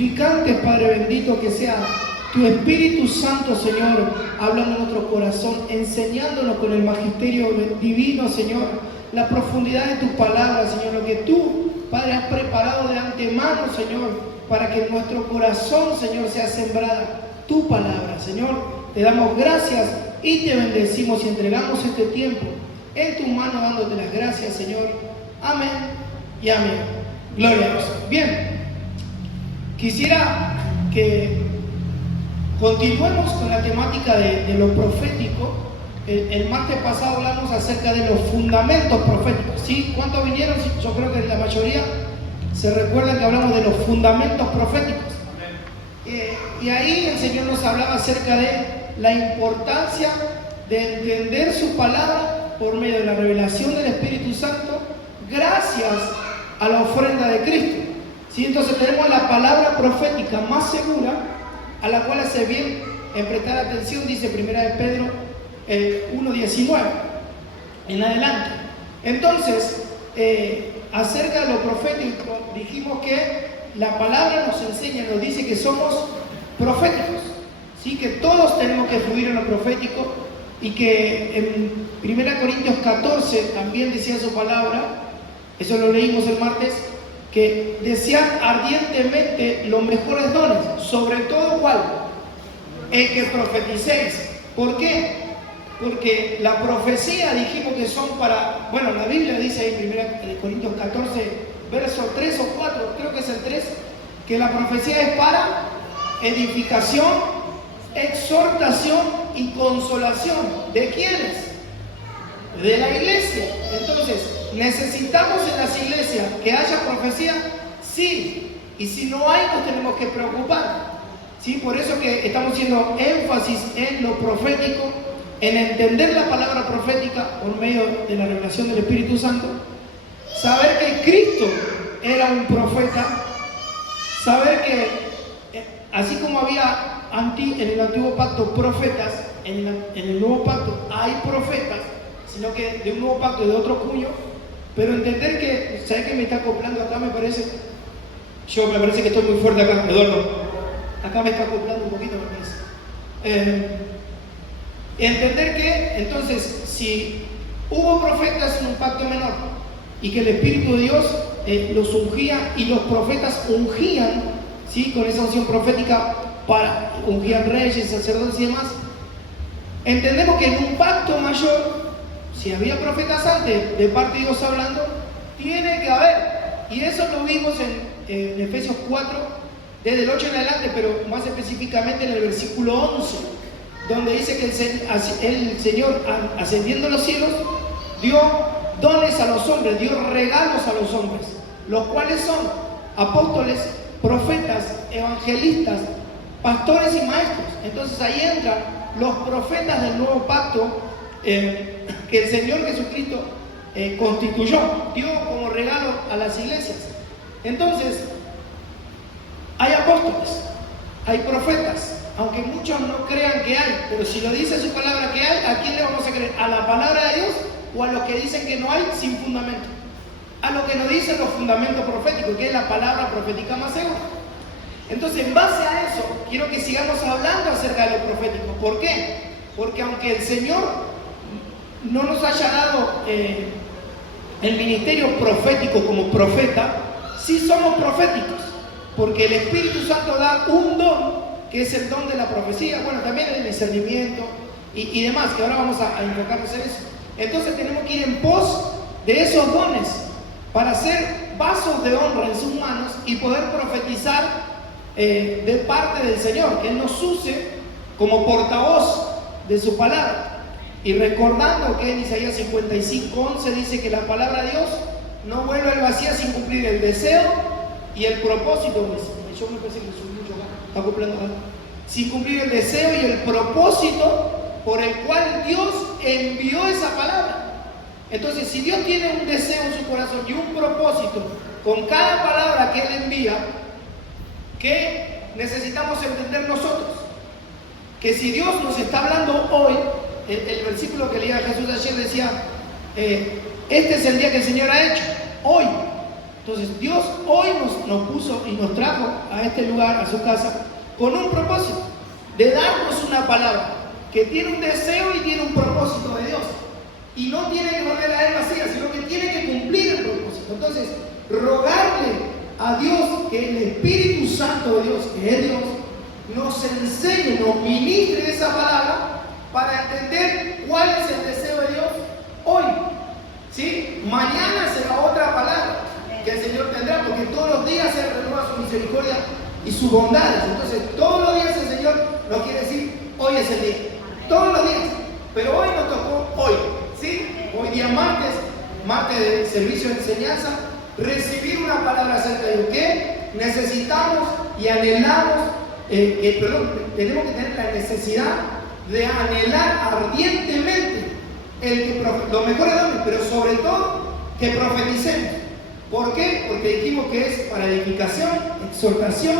suplicantes, Padre bendito, que sea tu Espíritu Santo, Señor, hablando en nuestro corazón, enseñándonos con el magisterio divino, Señor, la profundidad de tu palabra, Señor, lo que tú, Padre, has preparado de antemano, Señor, para que en nuestro corazón, Señor, sea sembrada tu palabra. Señor, te damos gracias y te bendecimos y entregamos este tiempo en tu mano, dándote las gracias, Señor. Amén y amén. Gloria a Dios. Bien, quisiera que continuemos con la temática de lo profético. El martes pasado hablamos acerca de los fundamentos proféticos, ¿sí? ¿Cuántos vinieron? Yo creo que la mayoría se recuerdan que hablamos de los fundamentos proféticos. Y ahí el Señor nos hablaba acerca de la importancia de entender su palabra por medio de la revelación del Espíritu Santo, gracias a la ofrenda de Cristo, ¿sí? Entonces tenemos la palabra profética más segura, a la cual hace bien en prestar atención, dice Primera de Pedro 1:19 en adelante. Entonces, acerca de lo profético, dijimos que la palabra nos enseña, nos dice que somos proféticos, ¿sí? Que todos tenemos que fluir en lo profético, y que en 1 Corintios 14 también decía su palabra, eso lo leímos el martes, que desean ardientemente los mejores dones, sobre todo ¿cuál? El que profeticéis. ¿Por qué? Porque la profecía dijimos que son para, bueno, la Biblia dice ahí en 1 Corintios 14, verso 3 o 4, creo que es el 3, que la profecía es para edificación, exhortación y consolación. ¿De quiénes? De la iglesia. Entonces, ¿necesitamos en las iglesias que haya profecía? Sí. Y si no hay, nos tenemos que preocupar, ¿sí? Por eso que estamos haciendo énfasis en lo profético, en entender la palabra profética por medio de la revelación del Espíritu Santo, saber que Cristo era un profeta, saber que así como había en el antiguo pacto profetas, en el nuevo pacto hay profetas, sino que de un nuevo pacto y de otro cuño, pero entender que, ¿sabes qué me está acoplando acá? Me parece que estoy muy fuerte acá, Eduardo, acá me está acoplando un poquito, me parece. Entender que, entonces, si hubo profetas en un pacto menor, y que el Espíritu de Dios los ungía, y los profetas ungían, ¿sí? Con esa unción profética, ungían reyes, sacerdotes y demás, entendemos que en un pacto mayor, si había profetas antes, de parte de Dios hablando, tiene que haber, y eso lo vimos en Efesios 4, desde el 8 en adelante, pero más específicamente en el versículo 11, donde dice que el Señor, ascendiendo a los cielos, dio dones a los hombres, dio regalos a los hombres, los cuales son apóstoles, profetas, evangelistas, pastores y maestros. Entonces ahí entran los profetas del nuevo pacto, que el Señor Jesucristo constituyó, dio como regalo a las iglesias. Entonces, hay apóstoles, hay profetas, aunque muchos no crean que hay, pero si lo dice su palabra que hay, ¿a quién le vamos a creer? ¿A la palabra de Dios o a los que dicen que no hay sin fundamento? A lo que nos dicen los fundamentos proféticos, que es la palabra profética más segura. Entonces, en base a eso, quiero que sigamos hablando acerca de lo profético. ¿Por qué? Porque aunque el Señor no nos haya dado el ministerio profético como profeta, sí somos proféticos, porque el Espíritu Santo da un don, que es el don de la profecía, bueno, también el discernimiento y demás, que ahora vamos a enfocarnos en eso. Entonces tenemos que ir en pos de esos dones para ser vasos de honra en sus manos y poder profetizar de parte del Señor, que Él nos use como portavoz de su palabra. Y recordando que en Isaías 55:11 dice que la palabra de Dios no vuelve al vacío sin cumplir el deseo y el propósito. Yo me parece que me subí mucho acá, está cumpliendo algo. Sin cumplir el deseo y el propósito por el cual Dios envió esa palabra. Entonces, si Dios tiene un deseo en su corazón y un propósito con cada palabra que Él envía, ¿qué necesitamos entender nosotros? Que si Dios nos está hablando hoy, el versículo que leía Jesús ayer decía, este es el día que el Señor ha hecho, hoy. Entonces Dios hoy nos puso y nos trajo a este lugar, a su casa, con un propósito, de darnos una palabra que tiene un deseo y tiene un propósito de Dios. Y no tiene que volver a él vacía, sino que tiene que cumplir el propósito. Entonces, rogarle a Dios que el Espíritu Santo de Dios, que es Dios, nos enseñe, nos ministre esa palabra para entender cuál es el deseo de Dios hoy. ¿Sí? Mañana será otra palabra que el Señor tendrá, porque todos los días se renueva su misericordia y sus bondades. Entonces, todos los días el Señor nos quiere decir, hoy es el día. Todos los días. Pero hoy nos tocó hoy. ¿Sí? Hoy día martes de servicio de enseñanza, recibir una palabra acerca de lo que necesitamos y anhelamos, tenemos que tener la necesidad de anhelar ardientemente los mejores dones, pero sobre todo que profeticemos. ¿Por qué? Porque dijimos que es para edificación, exhortación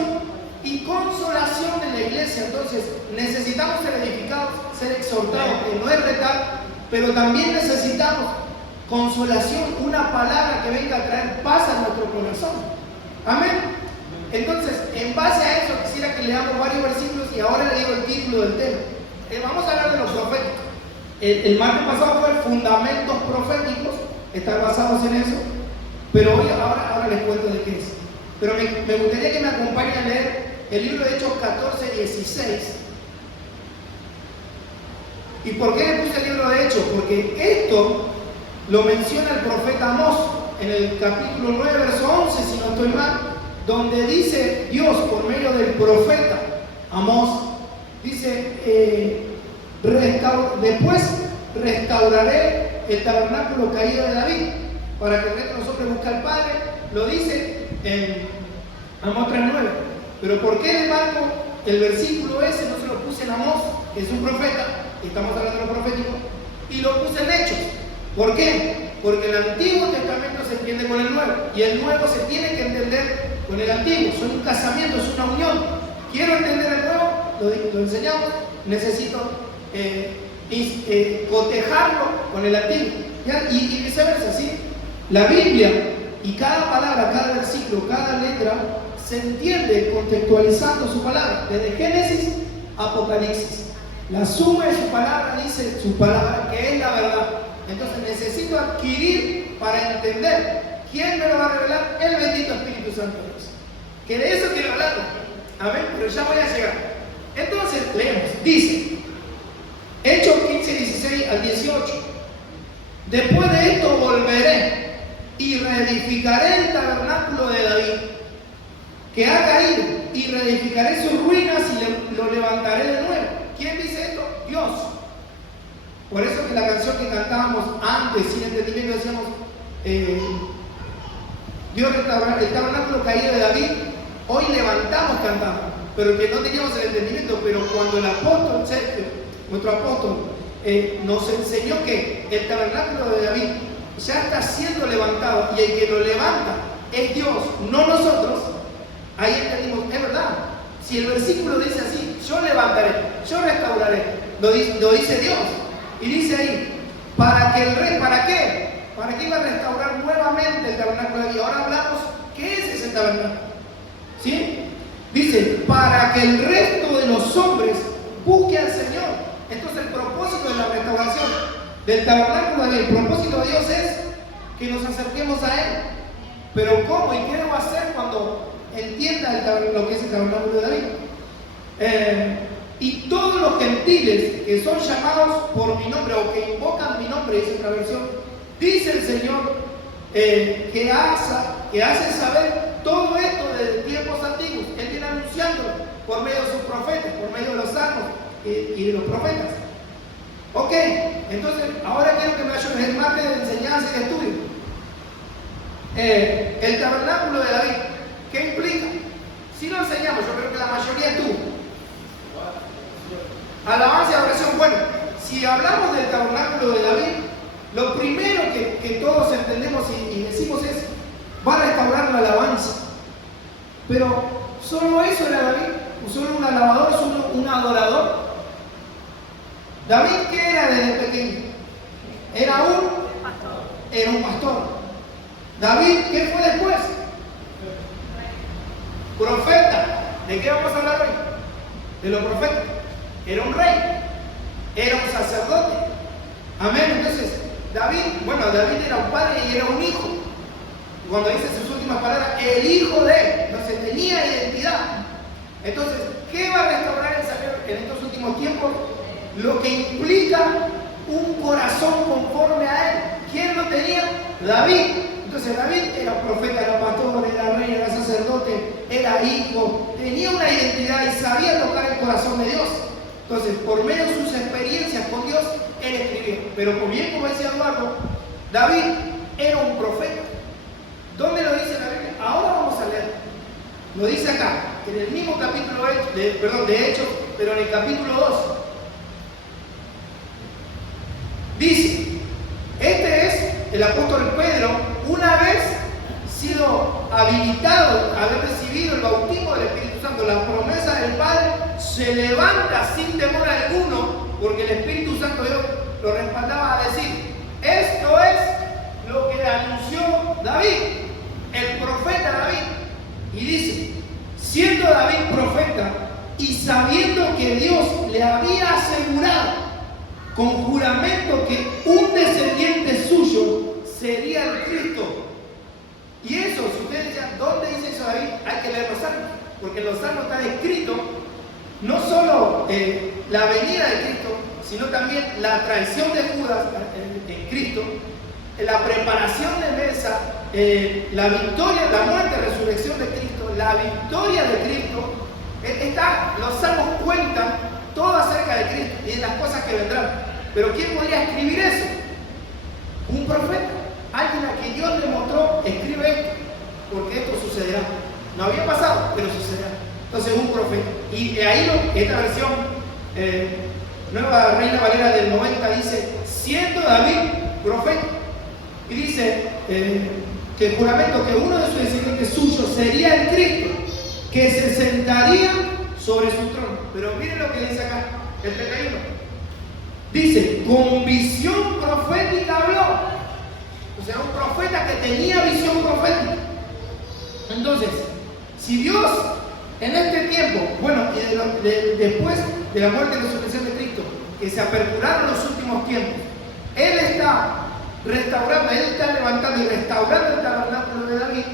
y consolación de la iglesia. Entonces necesitamos ser edificados, ser exhortados, que no es retar, pero también necesitamos consolación, una palabra que venga a traer paz a nuestro corazón. Amén. Entonces, en base a eso, quisiera que leamos varios versículos y ahora le digo el título del tema. Vamos a hablar de los proféticos. El martes pasado fue fundamentos proféticos, están basados en eso, pero hoy ahora les cuento de qué es. Pero me gustaría que me acompañen a leer el libro de Hechos 14:16. ¿Y por qué le puse el libro de Hechos? Porque esto lo menciona el profeta Amós en el capítulo 9, verso 11, si no estoy mal, donde dice Dios por medio del profeta Amós, dice, después restauraré el tabernáculo caído de David, para que el resto de nosotros busque al Padre, lo dice en Amós 3:9. Pero ¿por qué le marco el versículo ese? No se lo puse en Amós, que es un profeta, estamos hablando de lo profético, y lo puse en Hechos. ¿Por qué? Porque el Antiguo Testamento se entiende con el Nuevo, y el Nuevo se tiene que entender con el Antiguo. Son un casamiento, es una unión. Quiero entender el Nuevo, lo enseñamos, necesito cotejarlo con el Antiguo. ¿Ya? Y viceversa, ¿sí? La Biblia y cada palabra, cada versículo, cada letra se entiende contextualizando su palabra, desde Génesis a Apocalipsis. La suma de su palabra dice su palabra, que es la verdad. Entonces necesito adquirir para entender. ¿Quién me lo va a revelar? El bendito Espíritu Santo de Dios. Que de eso quiero hablar. Amén, pero ya voy a llegar. Entonces leemos, dice Hechos 15:16 al 18. Después de esto volveré y reedificaré el tabernáculo de David, que ha caído, y reedificaré sus ruinas y lo levantaré de nuevo. ¿Quién dice esto? Dios. Por eso que la canción que cantábamos antes, sin entendimiento, decíamos, Dios restaurará el tabernáculo caído de David. Hoy levantamos cantando, pero que no teníamos el entendimiento. Pero cuando el apóstol Sergio, nuestro apóstol, nos enseñó que el tabernáculo de David ya está siendo levantado y el que lo levanta es Dios, no nosotros. Ahí entendimos, es verdad. Si el versículo dice así, yo levantaré, yo restauraré, lo dice Dios. Y dice ahí, para que el rey, ¿para qué? ¿Para qué iba a restaurar nuevamente el tabernáculo de David? Ahora hablamos, ¿qué es ese tabernáculo? ¿Sí? Dice, para que el resto de los hombres busque al Señor. Entonces el propósito de la restauración del tabernáculo de David, el propósito de Dios es que nos acerquemos a Él. Pero ¿cómo y qué debo hacer cuando entienda lo que es el tabernáculo de David? Y todos los gentiles que son llamados por mi nombre o que invocan mi nombre, dice otra versión, dice el Señor, que hace saber todo esto desde tiempos antiguos. Él viene anunciándolo por medio de sus profetas, por medio de los salmos y de los profetas. Ok, entonces ahora quiero que me ayudes el martes de enseñanza y de estudio. El tabernáculo de David, ¿qué implica? Si lo enseñamos, yo creo que la mayoría estuvo. Alabanza y adoración. Bueno, si hablamos del tabernáculo de David, lo primero que todos entendemos y decimos es, va a restaurar la alabanza. Pero, ¿solo eso era David? ¿O solo un alabador? ¿Solo un adorador? David, ¿qué era desde pequeño? Era un pastor. David, ¿qué fue después? Profeta. ¿De qué vamos a hablar hoy? De los profetas. Era un rey, era un sacerdote. Amén. Entonces, David era un padre y era un hijo. Cuando dice sus últimas palabras, el hijo de, entonces tenía identidad. Entonces, ¿qué va a restaurar el Señor en estos últimos tiempos? Lo que implica un corazón conforme a él. ¿Quién lo tenía? David. Entonces David era profeta, era pastor, era rey, era sacerdote, era hijo, tenía una identidad y sabía tocar el corazón de Dios. Entonces, por medio de sus experiencias con Dios, él escribió. Pero bien como decía Eduardo, David era un profeta. ¿Dónde lo dice la Biblia? Ahora vamos a leer. Lo dice acá, en el mismo capítulo de Hechos, pero en el capítulo 2. Dice, este es el apóstol Pedro, una vez sido habilitado, haber recibido el bautismo del Espíritu Santo, la promesa del Padre, se levanta sin temor alguno, porque el Espíritu Santo Dios lo respaldaba a decir, esto es lo que le anunció David, el profeta David. Y dice, siendo David profeta y sabiendo que Dios le había asegurado con juramento que un descendiente suyo sería el Cristo. Y eso, si ustedes decían, ¿dónde dice eso David? Hay que leer los salmos, porque en los salmos está descrito no solo la venida de Cristo, sino también la traición de Judas en Cristo, la preparación de mesa, la victoria, la muerte, resurrección de Cristo, la victoria de Cristo. Los salmos cuentan todo acerca de Cristo y de las cosas que vendrán. Pero ¿quién podría escribir eso? Un profeta, alguien a quien Dios le mostró, escribe esto, porque esto sucederá. No había pasado, pero sucederá. Entonces un profeta. Y de ahí esta versión, Nueva Reina Valera del 90, dice, siendo David profeta, y dice que el juramento que uno de sus descendientes suyos sería el Cristo, que se sentaría sobre su trono. Pero miren lo que dice acá, el 31. Dice, con visión profética habló. O sea, un profeta que tenía visión profética. Entonces, si Dios en este tiempo, bueno, y después de la muerte y resurrección de Cristo, que se aperturaron los últimos tiempos, Él está restaurando, Él está levantando y restaurando el tabernáculo de David,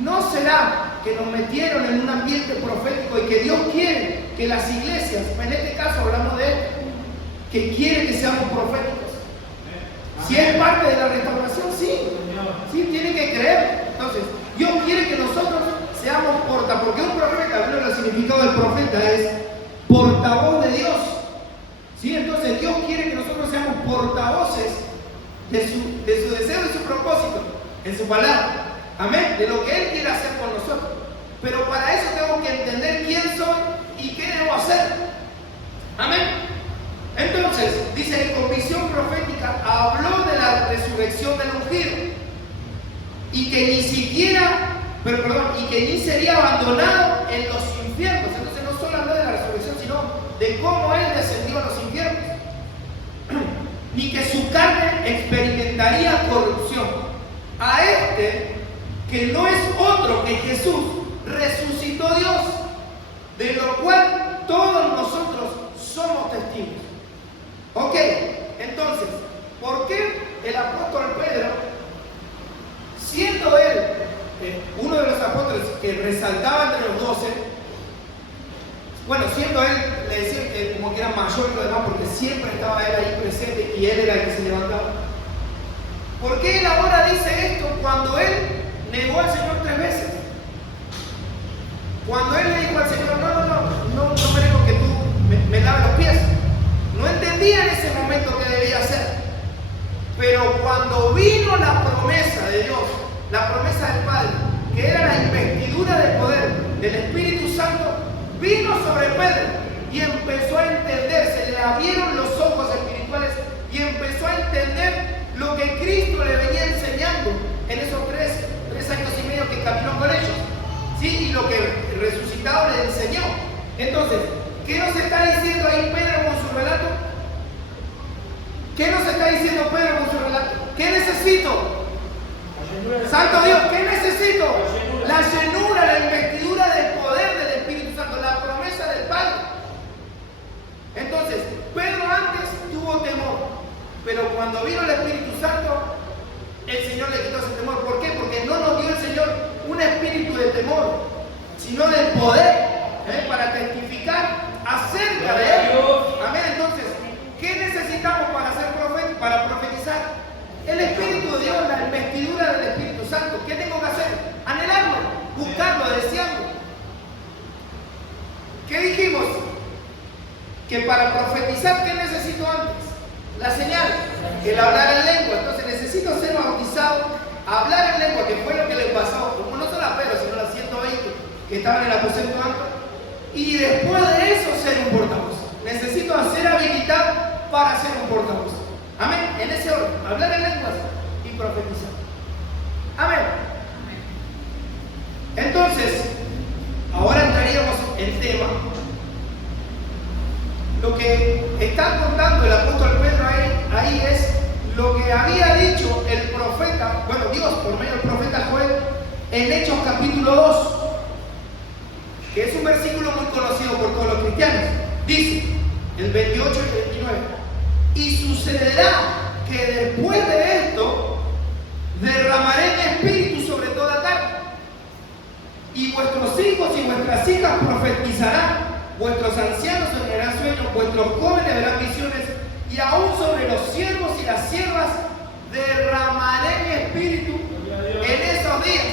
¿no será que nos metieron en un ambiente profético y que Dios quiere que las iglesias, en este caso hablamos de Él, que quiere que seamos proféticos? Si es parte de la restauración, sí, tiene que creer. Entonces, Dios quiere que nosotros seamos portavoz, porque un profeta, uno de los significados del profeta es portavoz de Dios. ¿Sí? Entonces, Dios quiere que nosotros seamos portavoces de su deseo y su propósito en su palabra. Amén. De lo que Él quiere hacer con nosotros. Pero para eso tengo que entender quién soy y qué debo hacer. Amén. Entonces, dice que con visión profética habló de la resurrección del ungido y que ni sería abandonado en los infiernos. Entonces no solo habló de la resurrección, sino de cómo Él descendió a los infiernos, ni que su carne experimentaría corrupción. A este, que no es otro que Jesús, resucitó Dios, de lo cual todos nosotros somos testigos. Ok, entonces, ¿por qué el apóstol Pedro, siendo él uno de los apóstoles que resaltaba entre los 12, bueno, siendo él, le decían que como que era mayor que los demás, porque siempre estaba él ahí presente y él era el que se levantaba? ¿Por qué él ahora dice esto cuando él negó al Señor 3 veces? Cuando él le dijo al Señor, no merezco que tú me laves los pies. No entendía en ese momento qué debía hacer. Pero cuando vino la promesa de Dios, la promesa del Padre, que era la investidura del poder del Espíritu Santo, vino sobre Pedro y empezó a entender, se le abrieron los ojos espirituales y empezó a entender lo que Cristo le venía enseñando en esos 3 años y medio que caminó con ellos, ¿sí? Y lo que el resucitado le enseñó. Entonces, ¿qué nos está diciendo ahí Pedro con su relato? ¿Qué nos está diciendo Pedro con su relato? ¿Qué necesito? Santo Dios, ¿qué necesito? La llenura, la investidura del poder del Espíritu Santo, la promesa del Padre. Entonces, Pedro antes tuvo temor, pero cuando vino el Espíritu Santo, el Señor le quitó ese temor. ¿Por qué? Porque no nos dio el Señor un espíritu de temor, sino de poder, para testificar acerca de Él. Amén. Entonces, ¿qué necesitamos para profetizar? El Espíritu de Dios, la investidura del Espíritu Santo. ¿Qué tengo que hacer? Anhelarlo, buscarlo, desearlo. ¿Qué dijimos? Que para profetizar, ¿qué necesito antes? La señal, el hablar en lengua. Entonces necesito ser bautizado, hablar en lengua, que fue lo que le pasó, como no solo a Pedro, sino a las 120 que estaban en el aposento alto. Y después de eso ser un portavoz. Necesito ser habilitado para ser un portavoz. Amén. En ese orden, hablar en lenguas y profetizar. Amén. Entonces, ahora entraríamos en tema. Lo que está contando el apóstol Pedro ahí es lo que había dicho el profeta, bueno, Dios por medio del profeta Joel, en Hechos capítulo 2, que es un versículo muy conocido por todos los cristianos. Dice, el 28 y el 29, y sucederá que después de esto derramaré mi espíritu sobre toda carne, y vuestros hijos y vuestras hijas profetizarán, vuestros ancianos soñarán sueños, vuestros jóvenes verán visiones, y aún sobre los siervos y las siervas derramaré mi espíritu en esos días.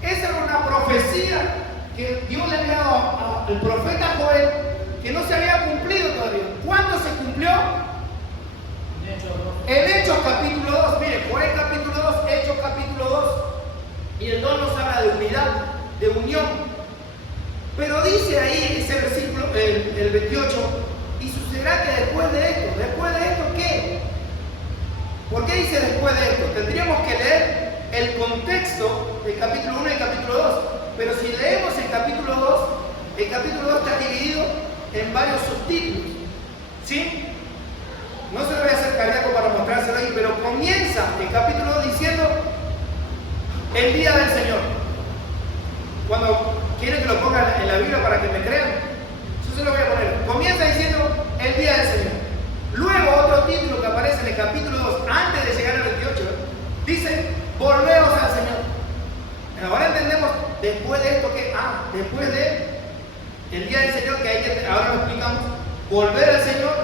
Esa era una profecía que Dios le había dado al profeta Joel, que no se había cumplido todavía. ¿Cuándo se cumplió? En Hechos capítulo 2. Mire, Joel capítulo 2, Hechos capítulo 2. Y el 2 nos habla de unidad, de unión. Pero dice ahí ese versículo, el 28, y sucederá que después de esto, ¿qué? ¿Por qué dice después de esto? Tendríamos que leer el contexto del capítulo 1 y el capítulo 2. Pero si leemos el capítulo 2 está dividido en varios subtítulos. ¿Sí? No se lo voy a hacer cardíaco para mostrárselo ahí, pero comienza el capítulo 2 diciendo el día del Señor. Cuando quieren que lo pongan en la Biblia para que me crean, yo se lo voy a poner. Comienza diciendo el día del Señor. Luego otro título que aparece en el capítulo 2, antes de llegar al 28, dice, volveos al Señor. Ahora entendemos, después de esto, que después de el día del Señor, que ahora lo explicamos, volver al Señor,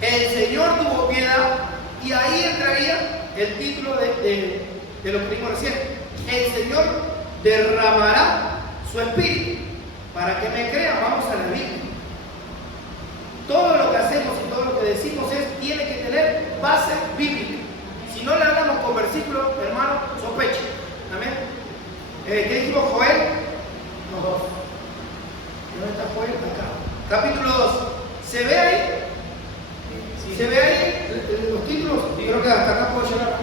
el Señor tuvo piedad, y ahí entraría el título de lo que vimos recién. El Señor derramará su espíritu. Para que me crean, vamos a la Biblia. Todo lo que hacemos y todo lo que decimos tiene que tener base bíblica. Si no le hablamos con versículos, hermano, sospeche. Amén. ¿Qué dijimos, Joel? No, 2. ¿Dónde está Joel? Acá. Capítulo 2. ¿Se ve ahí? Sí. ¿Se ve ahí los títulos? Sí. Creo que hasta acá puedo llegar.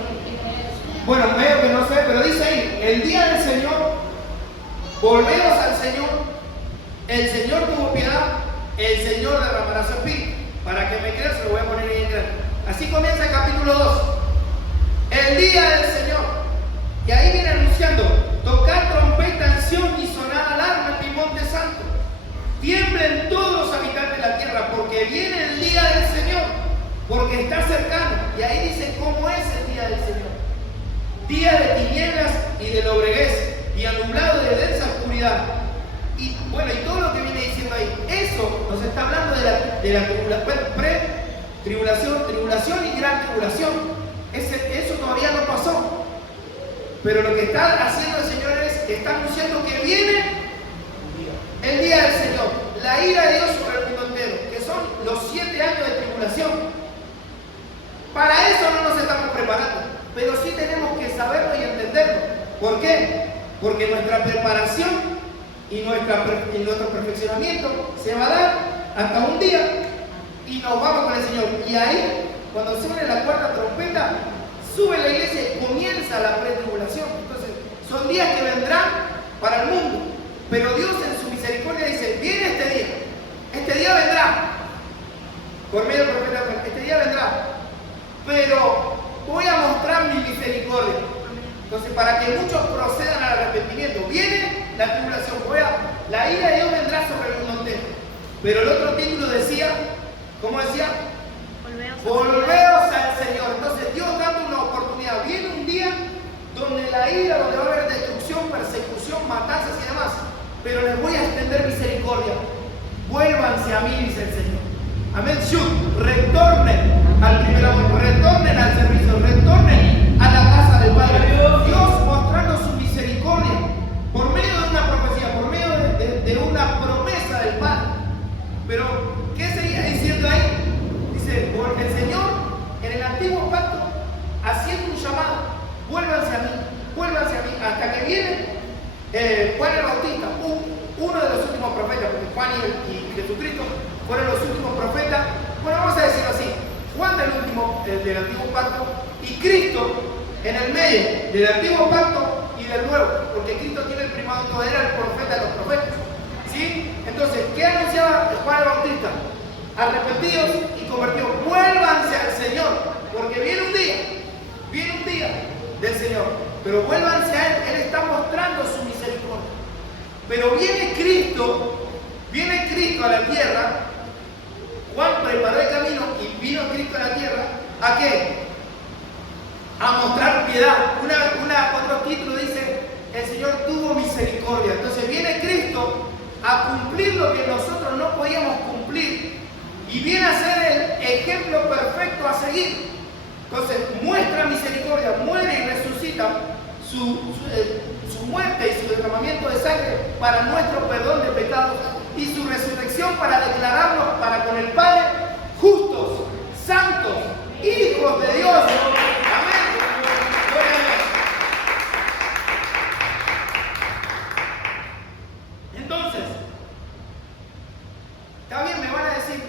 Bueno, medio que no sé, pero dice ahí, el día del Señor, volvemos al Señor, el Señor tuvo piedad, el Señor derramará su espíritu. Para que me crean, se lo voy a poner ahí en grande. Así comienza el capítulo 2. El día del Señor. Y ahí viene anunciando, tocar trompeta en Sión y sonar alarma en mi monte santo. Tiemblen todos los habitantes de la tierra, porque viene el día del Señor, porque está cercano. Y ahí dice cómo es el día del Señor. Día de tinieblas y de lobreguez, día nublado de densa oscuridad. Y bueno, y todo lo que viene diciendo ahí, eso nos está hablando de la pre-tribulación, tribulación y gran tribulación. Eso todavía no pasó. Pero lo que está haciendo el Señor es que está anunciando que viene el día del Señor, la ira de Dios sobre el mundo entero, que son los 7 años de tribulación. Para eso no nos estamos preparando, pero sí tenemos que saberlo y entenderlo. ¿Por qué? Porque nuestra preparación y nuestro perfeccionamiento se va a dar hasta un día y nos vamos con el Señor. Y ahí, cuando suene la cuarta trompeta, sube la iglesia y comienza la pretribulación. Entonces, son días que vendrán para el mundo. Pero Dios en su misericordia dice, viene este día. Este día vendrá. Por medio del profeta, este día vendrá. Pero voy a mostrar mi misericordia. está sobre el mundo entero. Pero el otro título decía, ¿cómo decía? Volveos al Señor. Entonces Dios dando una oportunidad. Viene un día donde la ira, donde va a haber destrucción, persecución, matanzas y demás. Pero les voy a extender misericordia. Vuélvanse a mí, dice el Señor. Amén. Retornen al primer amor, retornen al servicio, retornen a la casa del Padre. Dios mostrando su misericordia por medio de una profecía, por medio de una promesa del Padre. Pero, ¿qué seguía diciendo ahí? Dice, porque el Señor en el antiguo pacto, haciendo un llamado, vuélvanse a mí, hasta que viene Juan el Bautista, uno de los últimos profetas, porque Juan y Jesucristo fueron los últimos profetas. Bueno, vamos a decirlo así, Juan del último, del antiguo pacto, y Cristo en el medio del antiguo pacto y del nuevo, porque Cristo tiene el primado, era el profeta de los profetas. ¿Sí? Entonces, ¿qué anunciaba Juan el Bautista? Arrepentidos y convertidos, vuélvanse al Señor, porque viene un día del Señor, pero vuélvanse a Él. Él está mostrando su misericordia. Pero viene Cristo a la tierra. Juan preparó el camino y vino Cristo a la tierra. ¿A qué? A mostrar piedad. Otro título dice, el Señor tuvo misericordia. Entonces viene Cristo a cumplir lo que nosotros no podíamos cumplir y viene a ser el ejemplo perfecto a seguir. Entonces muestra misericordia, muere y resucita, su muerte y su derramamiento de sangre para nuestro perdón de pecados y su resurrección para declararnos para con el Padre justos, santos, hijos de Dios. Amén. Entonces, también me van a decir,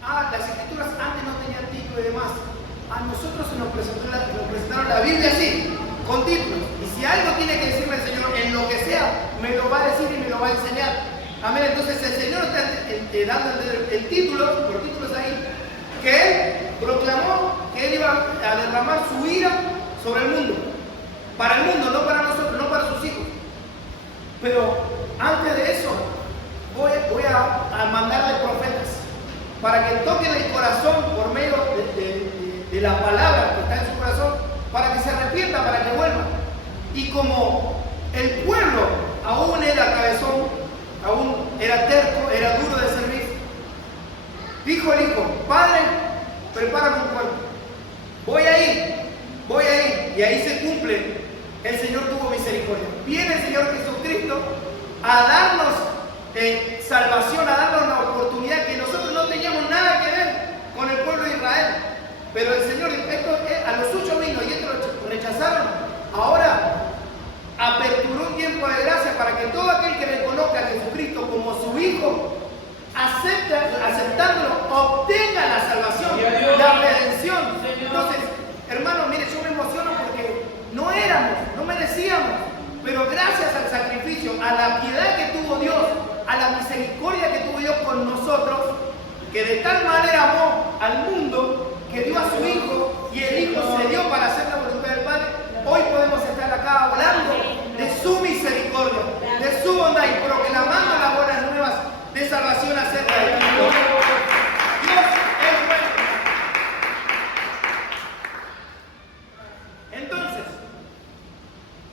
las escrituras antes no tenían título y demás. A nosotros se nos presentaron la Biblia así, con títulos. Y si algo tiene que decirme el Señor, en lo que sea, me lo va a decir y me lo va a enseñar. Amén. Entonces el Señor está dando el título, por títulos ahí, que Él proclamó que Él iba a derramar su ira sobre el mundo. Para el mundo, no para nosotros, no para sus hijos. Pero antes de eso, voy a mandarle profetas para que toquen el corazón por medio de la palabra que está en su corazón, para que se arrepienta, para que vuelva. Y como el pueblo aún era cabezón, aún era terco, era duro de servir, dijo el hijo, Padre, prepárame un cuerpo. Voy a ir. Y ahí se cumple. El Señor tuvo misericordia. Viene el Señor Jesucristo a darnos salvación, a darnos una oportunidad que nosotros no teníamos nada que ver con el pueblo de Israel. Pero el Señor, a los suyos vino y estos lo rechazaron. Ahora aperturó un tiempo de gracia para que todo aquel que reconozca a Jesucristo como su Hijo, aceptándolo, obtenga la salvación, la redención. Entonces, hermanos, mire, yo me emociono porque no merecíamos, pero gracias al sacrificio, a la piedad que tuvo Dios, a la misericordia que tuvo Dios con nosotros, que de tal manera amó al mundo, que dio a su Hijo, y el Hijo se dio para hacer la voluntad del Padre. Hoy podemos estar acá hablando de su misericordia, de su bondad y proclamando las buenas nuevas de salvación acerca de Cristo. Dios es bueno. Entonces,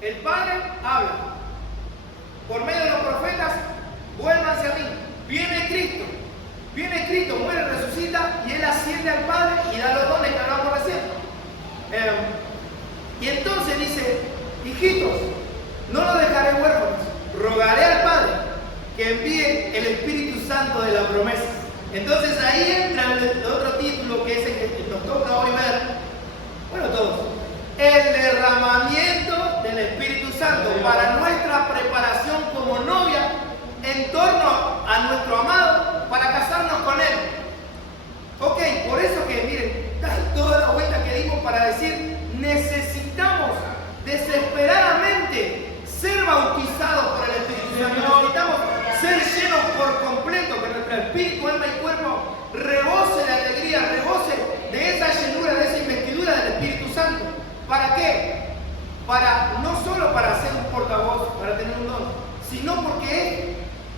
el Padre habla por medio de los profetas, vuélvanse a mí. Viene Cristo, muere, resucita y Él asciende al Padre y da los dones que hablamos recién. Y entonces dice, hijitos, no los dejaré huérfanos, rogaré al Padre que envíe el Espíritu Santo de la promesa. Entonces ahí entra el otro título que es el que nos toca hoy ver, bueno, todos, el derramamiento del Espíritu Santo para nuestra preparación como novia en torno a nuestro amado para casarnos con Él. Ok, por eso que miren, toda la vuelta que dimos para decir, necesitamos desesperadamente ser bautizados por el Espíritu Santo. Necesitamos ser llenos por completo, que nuestro espíritu, alma y cuerpo rebose de alegría, rebose de esa llenura, de esa investidura del Espíritu Santo. ¿Para qué? No solo para ser un portavoz, para tener un don, sino porque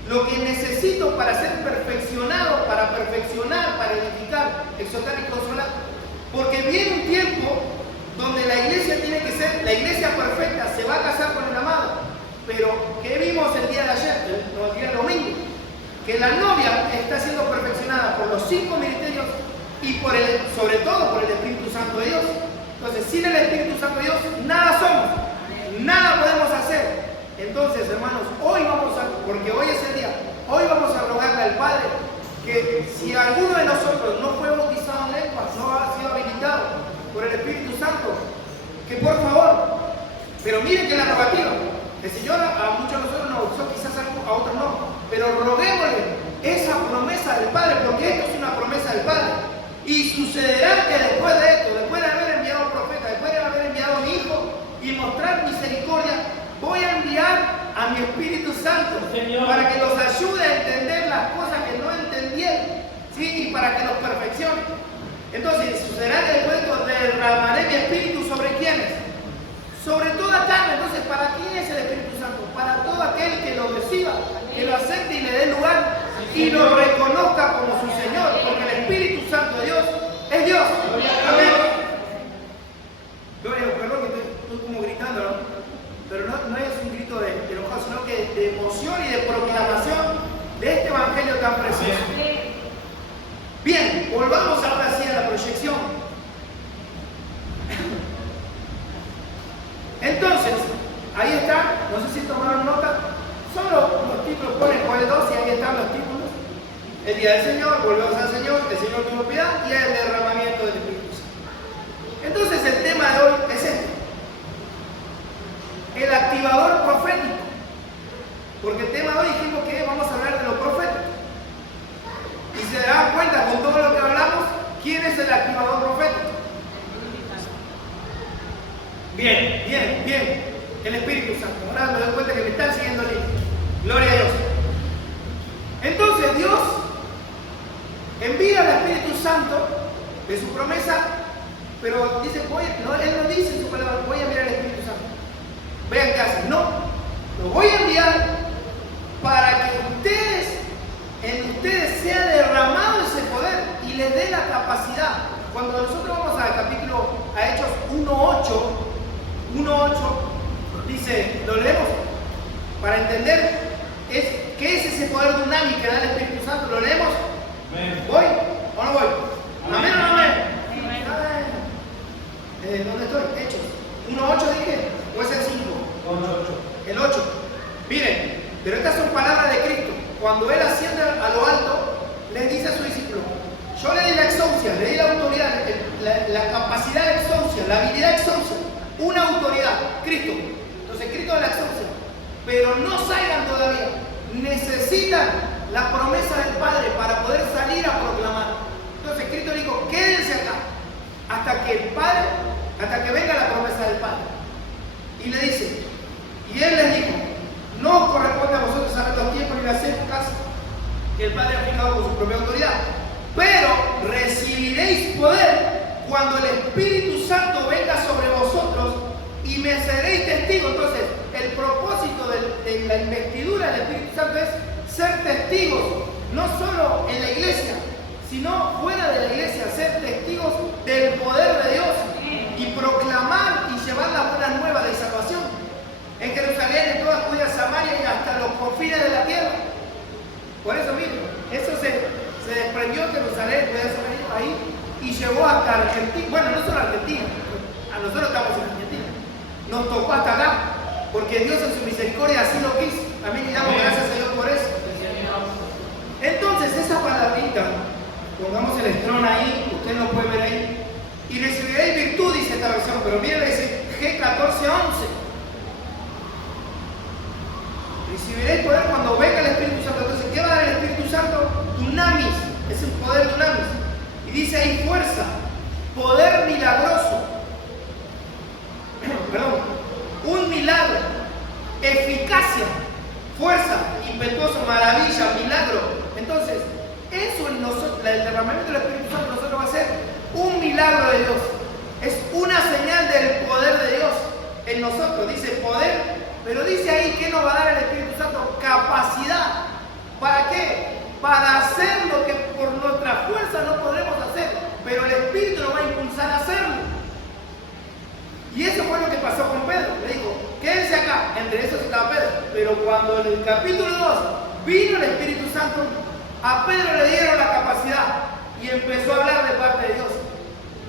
lo que necesito para ser perfeccionado, para perfeccionar, para edificar, exhortar y consolar. Porque viene un tiempo donde la iglesia tiene que ser, la iglesia perfecta se va a casar con el amado. Pero, ¿qué vimos el día de ayer, el día domingo? Que la novia está siendo perfeccionada por los 5 ministerios y sobre todo por el Espíritu Santo de Dios. Entonces, sin el Espíritu Santo de Dios, nada somos, nada podemos hacer. Entonces, hermanos, porque hoy es el día, hoy vamos a rogarle al Padre que si alguno de nosotros no fue bautizado en lenguas, no ha sido habilitado por el Espíritu Santo, que por favor, pero miren que la rogativa, el Señor a muchos de nosotros nos bautizó, quizás a otros no, pero roguémosle esa promesa del Padre, porque esto es una promesa del Padre. Y sucederá que después de esto, después de haber enviado un profeta, después de haber enviado a mi Hijo y mostrar misericordia, voy a enviar a mi Espíritu Santo, Señor, para que los ayude a entender las cosas que no entendieron, ¿sí? Y para que los perfeccione. Entonces, sucederá que después de esto derramaré mi Espíritu sobre quienes, sobre toda carne. Entonces, ¿para quién es el Espíritu Santo? Para todo aquel que lo reciba, que lo acepte y le dé lugar y lo reconozca como su Señor, porque el Espíritu Santo de Dios es Dios. Amén. Gloria, perdón que estoy como gritando, ¿no? Pero no es un grito de enojado, sino que de emoción y de proclamación de este evangelio tan precioso. Bien, volvamos ahora sí a la proyección. Entonces, ahí está, no sé si tomaron nota, solo los títulos ponen Joel 2 y ahí están los títulos. El día del Señor, volvemos al Señor, el Señor tuvo piedad y el derramamiento del Espíritu Santo. Entonces el tema de hoy es este. El activador profético. Porque el tema de hoy dijimos que vamos a hablar de lo profético. Y se dan cuenta con todo lo que hablamos, ¿quién es el activador profético? Bien, bien, bien. El Espíritu Santo. Ahora me doy cuenta que me están siguiendo el libro. Gloria a Dios. Entonces Dios envía al Espíritu Santo de su promesa, pero dice, Él no dice en su palabra, voy a enviar al Espíritu Santo. Vean qué hace. No, lo voy a enviar para que en ustedes sea derramado ese poder y les dé la capacidad. Cuando nosotros vamos al capítulo, a Hechos 1.8, dice, lo leemos para entender qué es ese poder dinámico que da el Espíritu Santo. ¿Lo leemos? Amén. ¿Voy o no voy? ¿Amén o no amén? ¿Dónde estoy? Hechos 1.8 dije, ¿o es el 5? 8. El 8. Miren, pero estas son palabras de Cristo. Cuando Él asciende a lo alto, les dice a su discípulo, yo le di la exousia, le di la autoridad, la capacidad de exousia, la habilidad de exousia, una autoridad, Cristo. Entonces Cristo da la exousia, pero no salgan todavía, necesitan la promesa del Padre para poder salir a proclamar. Entonces Cristo dijo, quédense acá hasta que venga la promesa del Padre. Y le dice, y Él les dijo, no os corresponde a vosotros saber los tiempos ni las épocas que el Padre ha fijado con su propia autoridad, pero recibiréis poder cuando el Espíritu Santo venga sobre vosotros y me seréis testigos. Entonces, el propósito de la investidura del Espíritu Santo es ser testigos, no solo en la iglesia, sino fuera de la iglesia, ser testigos del poder de Dios y proclamar y llevar la buena nueva de salvación en Jerusalén, en toda Judea, Samaria y hasta los confines de la tierra. Por eso mismo, eso se desprendió de Jerusalén, Judea, Samaria, ahí, y llegó hasta Argentina. Bueno, no solo Argentina, a nosotros estamos en Argentina, nos tocó hasta acá, porque Dios en su misericordia así lo quiso. También le damos gracias a Dios por eso. Entonces, esa palabrita, pongamos el estrón ahí, usted lo puede ver ahí, y recibiréis virtud, dice esta versión, pero miren, dice G14:11. Recibiréis poder cuando venga el Espíritu Santo. Entonces, ¿qué va a dar el Espíritu Santo? Dunamis, es un poder dunamis. Y dice ahí fuerza, poder milagroso, perdón, un milagro, eficacia, fuerza, impetuoso, maravilla, milagro. Entonces, eso en nosotros, el derramamiento del Espíritu Santo en nosotros va a ser un milagro de Dios. Es una señal del poder de Dios en nosotros. Dice poder, pero dice ahí que nos va a dar el Espíritu Santo capacidad qué? Para hacer lo que por nuestra fuerza no podremos hacer, pero el Espíritu nos va a impulsar a hacerlo. Y eso fue lo que pasó con Pedro. Le dijo, quédense acá. Entre esos estaba Pedro. Pero cuando en el capítulo 2 vino el Espíritu Santo, a Pedro le dieron la capacidad y empezó a hablar de parte de Dios.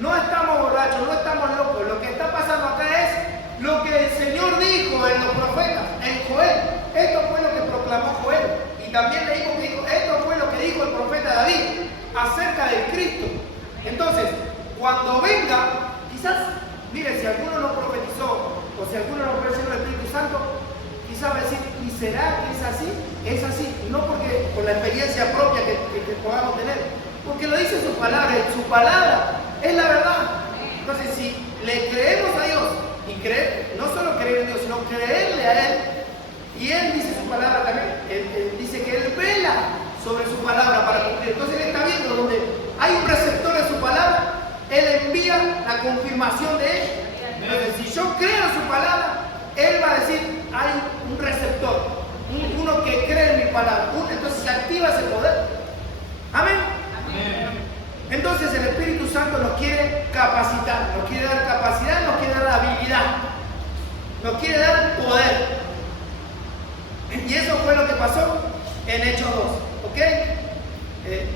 No estamos borrachos, no estamos locos. Lo que está pasando acá es lo que el Señor dijo en los profetas, en Joel. Esto fue lo que proclamó Joel. Y también le dijo, esto fue lo que dijo el profeta David acerca del Cristo. Entonces, cuando venga, quizás, mire, si alguno no profetizó o si alguno no presionó el Espíritu Santo, quizás va a decir, ¿y será que es así? Es así, no porque por la experiencia propia que podamos tener, porque lo dice su palabra, y su palabra es la verdad. Entonces, si le creemos a Dios y creer, no solo creer en Dios, sino creerle a Él, y Él dice su palabra también, él dice que Él vela sobre su palabra para cumplir. Entonces Él está viendo donde hay un receptor de su palabra, Él envía la confirmación de Él. Entonces, si yo creo en su palabra, Él va a decir, hay un receptor, uno que cree en mi palabra, entonces se activa ese poder. Amén. Entonces el Espíritu Santo nos quiere capacitar, nos quiere dar capacidad, nos quiere dar habilidad, nos quiere dar poder. Y eso fue lo que pasó en Hechos 2, ¿ok?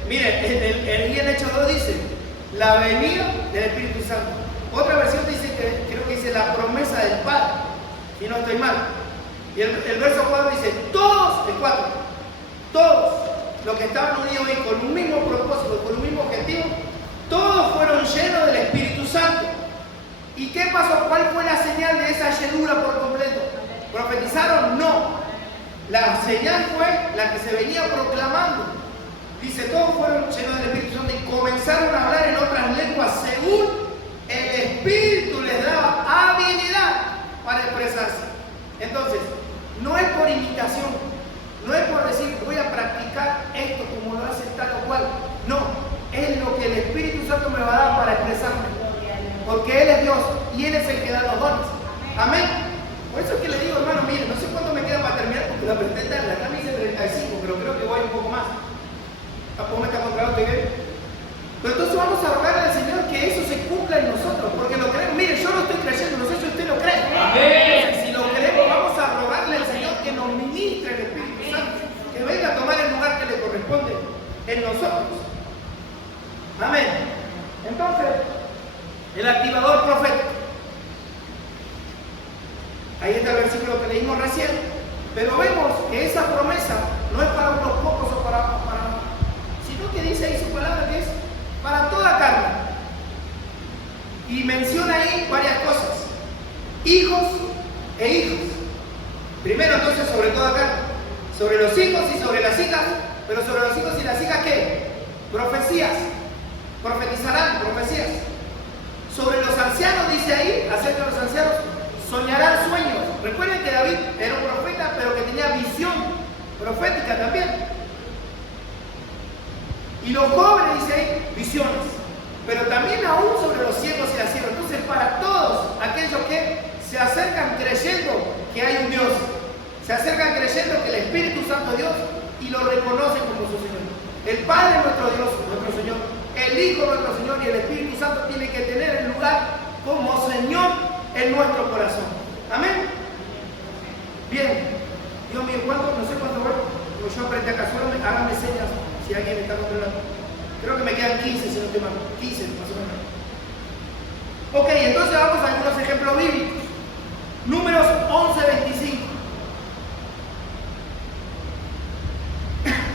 Miren, en Hechos 2 dice, la venida del Espíritu Santo. Otra versión dice, creo que dice la promesa del Padre, si no estoy mal. Y el verso 4 dice, todos, el 4, todos los que estaban unidos ahí con un mismo propósito, con un mismo objetivo, todos fueron llenos del Espíritu Santo. ¿Y qué pasó? ¿Cuál fue la señal de esa llenura por completo? ¿Profetizaron? No. La señal fue la que se venía proclamando. Dice, todos fueron llenos del Espíritu Santo y comenzaron a hablar en otras lenguas según el Espíritu les daba habilidad para expresarse. Entonces, no es por imitación, no es por decir voy a practicar esto como lo hace tal o cual. No, es lo que el Espíritu Santo me va a dar para expresarme. Porque Él es Dios y Él es el que da los dones. Amén. Por eso es que le digo, hermano, miren, no sé cuánto me queda para terminar porque la presenté tarde. Acá me dice 35, pero creo que voy un poco más. Tampoco me está controlando, ¿estoy bien? Pero entonces vamos a rogar al Señor que eso se cumpla en nosotros, porque lo creemos. Mire, yo lo estoy creyendo, no sé si usted lo cree. Entonces, si lo creemos, vamos a rogarle al Señor que nos ministre el Espíritu Santo, que venga a tomar el lugar que le corresponde en nosotros. Amén. Entonces, el activador profético. Ahí está el versículo que leímos recién. Pero vemos que esa promesa no es para unos pocos o para sino que dice ahí su palabra que es para toda carne. Y menciona ahí varias cosas. Hijos e hijas. Primero entonces sobre toda carne. Sobre los hijos y sobre las hijas. Pero sobre los hijos y las hijas, ¿qué? Profecías. Profetizarán, profecías. Sobre los ancianos, dice ahí, acerca de los ancianos, soñarán sueños. Recuerden que David era un profeta, pero que tenía visión profética también. Y los jóvenes, dice ahí, visiones. Pero también aún sobre los ciegos y las ciegas. Entonces, para todos aquellos que se acercan creyendo que hay un Dios, se acercan creyendo que el Espíritu Santo es Dios y lo reconocen como su Señor. El Padre es nuestro Dios, nuestro Señor. El Hijo es nuestro Señor y el Espíritu Santo tiene que tener el lugar como Señor en nuestro corazón. Amén. Bien. Dios mío, ¿cuánto? No sé cuánto voy. Como yo aprendí acá, solo háganme señas si alguien me está controlando. Creo que me quedan 15, si no estoy mal. 15 más o menos. Ok, entonces vamos a algunos ejemplos bíblicos. Números 11:25.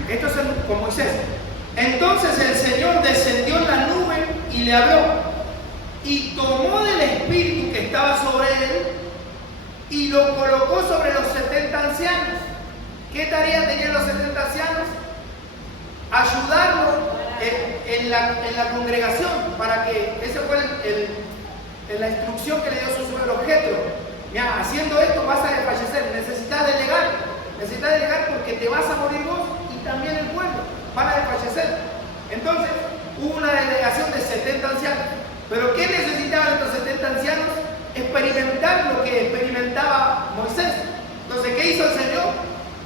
Esto es con Moisés. Entonces el Señor descendió en la nube y le habló, y tomó del espíritu que estaba sobre él y lo colocó sobre los 70 ancianos. ¿Qué tarea tenían los 70 ancianos? Ayudarlo en la congregación, para que, esa fue la instrucción que le dio su suegro Jetro. Mira, haciendo esto vas a desfallecer, necesitas delegar porque te vas a morir vos y también el pueblo van a desfallecer. Entonces hubo una delegación de 70 ancianos. ¿Pero qué necesitaban estos 70 ancianos? Experimentar lo que experimentaba Moisés. Entonces, ¿qué hizo el Señor?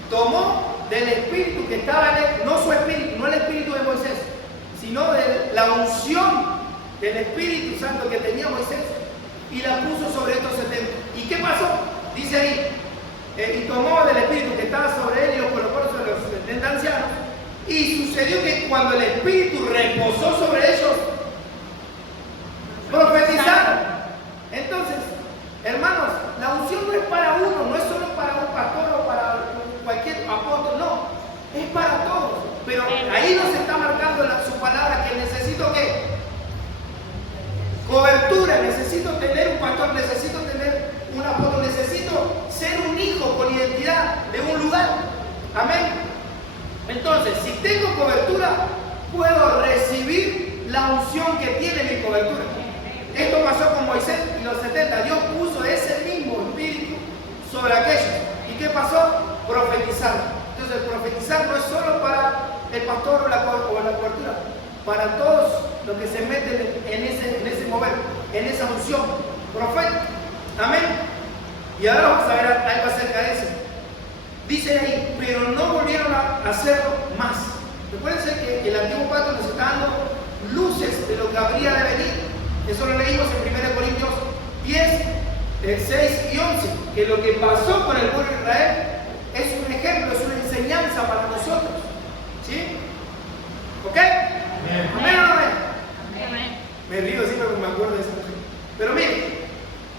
Tomó del espíritu que estaba en él, no su espíritu, no el espíritu de Moisés, sino de la unción del Espíritu Santo que tenía Moisés, y la puso sobre estos 70. ¿Y qué pasó? Dice ahí, y tomó del espíritu que estaba sobre él y lo colocó sobre los 70 ancianos, y sucedió que cuando el espíritu reposó sobre ellos, profetizaron. Entonces, hermanos, la unción no es para uno, no es solo para un pastor o para cualquier apóstol, no, es para todos. Pero ahí nos está marcando su palabra que necesito ¿qué? Cobertura, necesito tener un pastor, necesito tener un apóstol, necesito ser un hijo con identidad de un lugar. Amén. Entonces, si tengo cobertura, puedo recibir la unción que tiene mi cobertura. Esto pasó con Moisés y los 70. Dios puso ese mismo espíritu sobre aquellos. ¿Y qué pasó? Profetizar. Entonces, profetizar no es solo para el pastor o la cobertura, para todos los que se meten en ese mover, en esa unción profética. Amén. Y ahora vamos a ver algo acerca de eso. Dice ahí, pero no volvieron a hacerlo más. Recuerden que el antiguo pacto nos está dando luces de lo que habría de venir. Eso lo leímos en 1 Corintios 10, 6 y 11, que lo que pasó con el pueblo de Israel es un ejemplo, es una enseñanza para nosotros. ¿Sí? ¿Ok? Amén. ¿Amén o no amén? Amén. Me río siempre porque me acuerdo de esa cosa. Pero miren,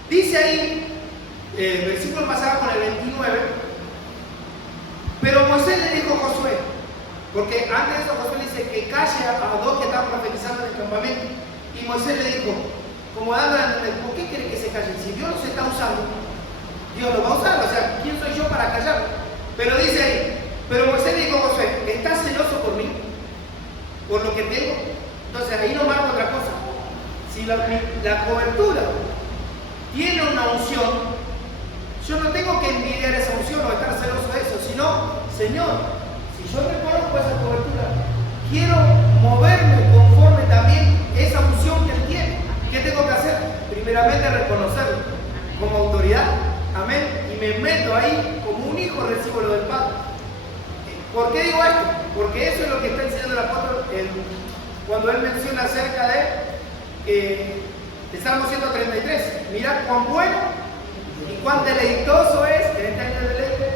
dice ahí, versículo pasado con el 29, pero Moisés le dijo a Josué, porque antes de eso Josué le dice que calle a dos que estaban profetizando en el campamento. Y Moisés le dijo, como dándole a entender, ¿por qué quiere que se callen? Si Dios los está usando, Dios los va a usar. O sea, ¿quién soy yo para callarlo? Pero dice ahí, pero Moisés le dijo a Josué, ¿estás celoso por mí? ¿Por lo que tengo? Entonces ahí nos marca otra cosa. Si la cobertura tiene una unción, yo no tengo que envidiar esa unción o estar celoso de eso, sino, Señor, si yo reconozco esa cobertura, quiero moverme conforme también esa unción que Él tiene. ¿Qué tengo que hacer? Primeramente reconocerlo como autoridad. Amén. Y me meto ahí como un hijo, recibo lo del Padre. ¿Por qué digo esto? Porque eso es lo que está diciendo el apóstol cuando él menciona acerca de Salmo 133. Mirad cuán bueno y cuán deleitoso es en este año de deleite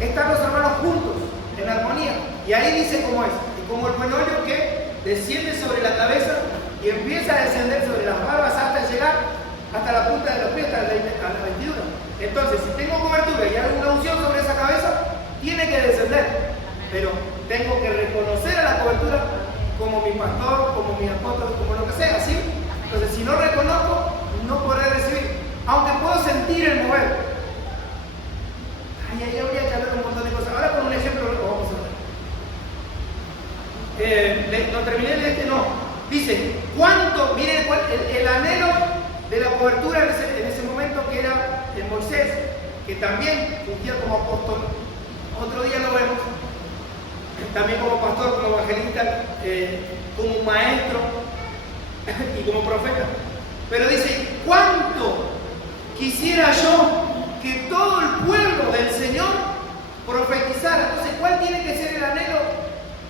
estar los hermanos juntos en armonía. Y ahí dice cómo es. Como el buen hoyo que desciende sobre la cabeza y empieza a descender sobre las barbas hasta llegar hasta la punta de los pies, hasta la vestidura. Entonces, si tengo cobertura y hay una unción sobre esa cabeza, tiene que descender. Pero tengo que reconocer a la cobertura como mi pastor, como mi apóstol, como lo que sea, ¿sí? Entonces, si no reconozco, no podré recibir. Aunque puedo sentir el mover. Ahí habría que hablar un montón de cosas. Ahora con un ejemplo lo vamos a ver. No terminé de este, no. Dice, ¿cuánto? Miren el anhelo de la cobertura en ese momento que era de Moisés, que también fungía como apóstol. Otro día lo vemos. También como pastor, como evangelista, como maestro y como profeta. Pero dice, ¿cuánto quisiera yo que todo el pueblo del Señor profetizara? Entonces, ¿cuál tiene que ser el anhelo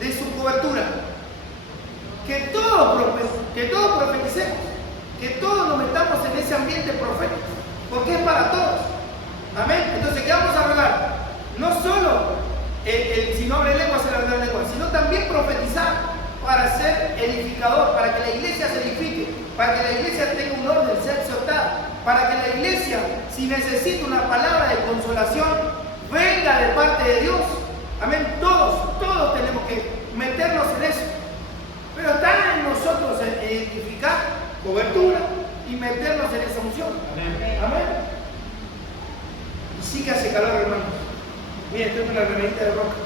de su cobertura? Que todos profeticemos, que todos nos metamos en ese ambiente profético, porque es para todos. Amén. Entonces, ¿qué vamos a rogar? No solo si no abre lengua, se hablar lengua, sino también profetizar para ser edificador, para que la iglesia se edifique, para que la iglesia tenga un orden, sea exhortada, para que la iglesia, si necesita una palabra de consolación, venga de parte de Dios. Amén. Todos tenemos que meternos en eso. Pero está en nosotros edificar cobertura y meternos en esa unción. Amén. Y sí que hace calor, hermanos. Miren, estoy con la remerita de roca.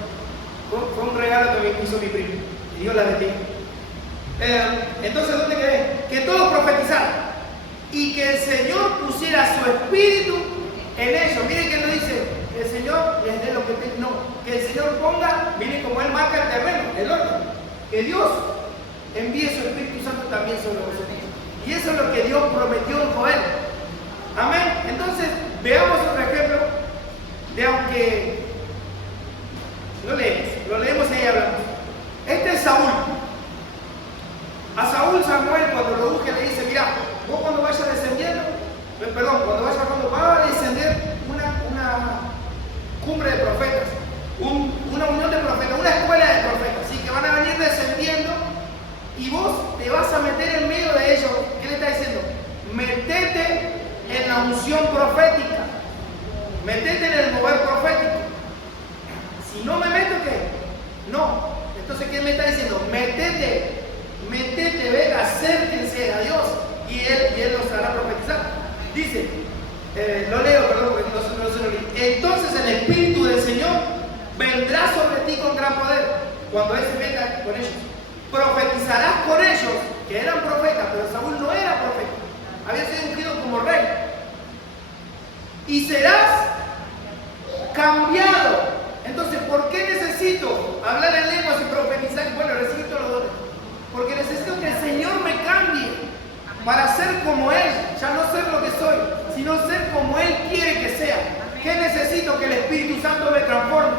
Fue un regalo que me hizo mi primo. Y yo la metí. Entonces, ¿dónde quedé? Que todos profetizaran. Y que el Señor pusiera su espíritu en ellos. Miren que no dice, el Señor les dé lo que tenga. No, que el Señor ponga, miren como Él marca el terreno, el orden. Que Dios envíe su Espíritu Santo también sobre vosotros. Y eso es lo que Dios prometió en Joel. Amén. Entonces, veamos otro ejemplo de aunque lo leemos y ahí hablamos. Este es Saúl. A Saúl Samuel cuando lo unge le dice, mira, vos cuando vayas descendiendo, cuando vayas bajando, va a descender una cumbre de profetas, una unión de profetas, una escuela de profetas, ¿sí? Que van a venir descendiendo y vos te vas a meter en medio de ellos. ¿Qué le está diciendo? Metete en la unción profética, metete en el mover profético. Si no me meto, ¿qué? No. Entonces, ¿qué me está diciendo? Métete, ven, acérquense a Dios y Él los hará profetizar. Dice, lo leo, perdón, porque no se lo leí. Entonces el Espíritu del Señor vendrá sobre ti con gran poder cuando Él se meta con ellos. Profetizarás con ellos, que eran profetas, pero Saúl no era profeta. Había sido ungido como rey. Y serás cambiado. Entonces, ¿por qué necesito hablar en lenguas y profetizar? Bueno, recibir todos los dones. Porque necesito que el Señor me cambie para ser como Él, ya no ser lo que soy, sino ser como Él quiere que sea. ¿Qué necesito? Que el Espíritu Santo me transforme.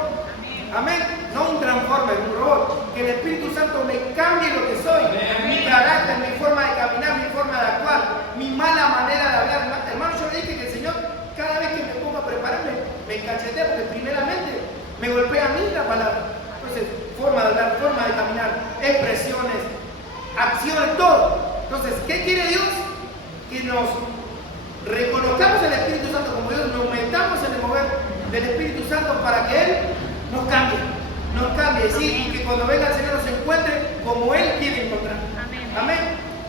Amén. No un transformer, un robot. Que el Espíritu Santo me cambie lo que soy. Mi carácter, mi forma de caminar, mi forma de actuar, mi mala manera de hablar. Hermano, yo le dije que el Señor, cada vez que me pongo a prepararme, me cachetea porque primeramente me golpea a mí la palabra. Entonces, forma de hablar, forma de caminar, expresiones, acciones, todo. Entonces, ¿qué quiere Dios? Que nos reconozcamos el Espíritu Santo como Dios, nos metamos en el mover del Espíritu Santo para que Él nos cambie, ¿sí? Y que cuando venga el Señor nos encuentre como Él quiere encontrar. Amén.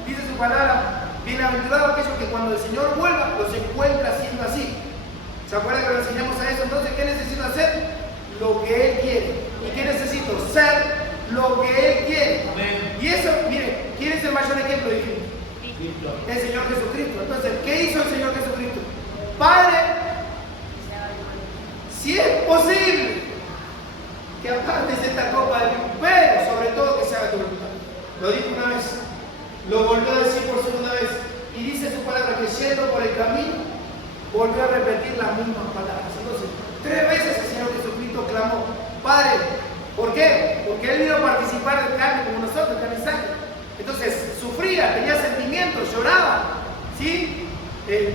Dice su palabra, bienaventurados aquellos que cuando el Señor vuelva los encuentra siendo así. ¿Se acuerdan que lo enseñamos a eso? Entonces, ¿qué necesito hacer? Lo que Él quiere. ¿Y qué necesito? Ser lo que Él quiere. Amén. Y eso, mire, ¿quién es el mayor ejemplo? Dijimos, el Señor Jesucristo. Entonces, ¿qué hizo el Señor Jesucristo? Padre, si es posible que apartes esta copa de mí, pero sobre todo que se haga tu voluntad. Lo dijo una vez, lo volvió a decir por segunda vez, y dice su palabra que yendo por el camino, volvió a repetir las mismas palabras. Entonces, 3 veces el Señor Jesucristo clamó, Padre, ¿por qué? Porque Él vino a participar de carne como nosotros, carne y sangre. Entonces, sufría, tenía sentimientos, lloraba, ¿sí?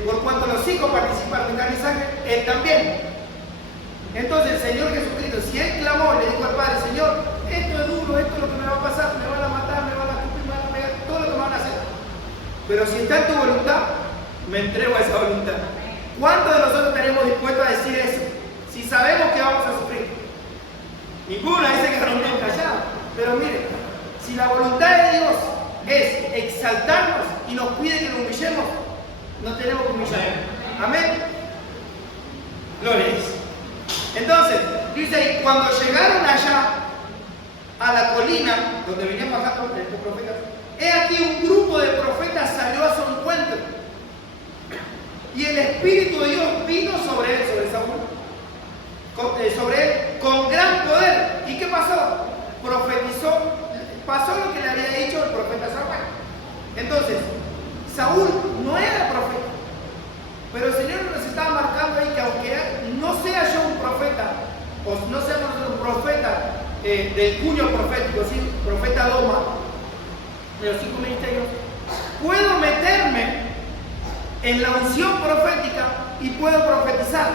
Por cuanto los hijos participaron de carne y sangre, Él también. Entonces el Señor Jesucristo, si Él clamó, le dijo al Padre, Señor, esto es duro, esto es lo que me va a pasar, me van a matar, me van a escupir, me van a pegar, todo lo que me van a hacer. Pero si está en tu voluntad, me entrego a esa voluntad. ¿Cuántos de nosotros tenemos dispuestos a decir eso? Si sabemos que vamos a sufrir. Ninguno dice que no estén callados. Pero mire, si la voluntad de Dios es exaltarnos y nos pide que nos humillemos, no tenemos que humillar. Amén. Gloria a Dios. Entonces, dice ahí, cuando llegaron allá a la colina donde venían bajando estos profetas, he aquí un grupo de profetas salió a su encuentro y el Espíritu de Dios vino sobre él, sobre Saúl, sobre él con gran poder. ¿Y qué pasó? Profetizó, pasó lo que le había dicho el profeta Samuel. Entonces, Saúl no era profeta, pero el Señor nos estaba marcando ahí que aunque no sea yo un profeta, o no seamos un profeta del cuño profético, ¿sí? Profeta doma, de los 5 ministerios, puedo meterme en la unción profética y puedo profetizar.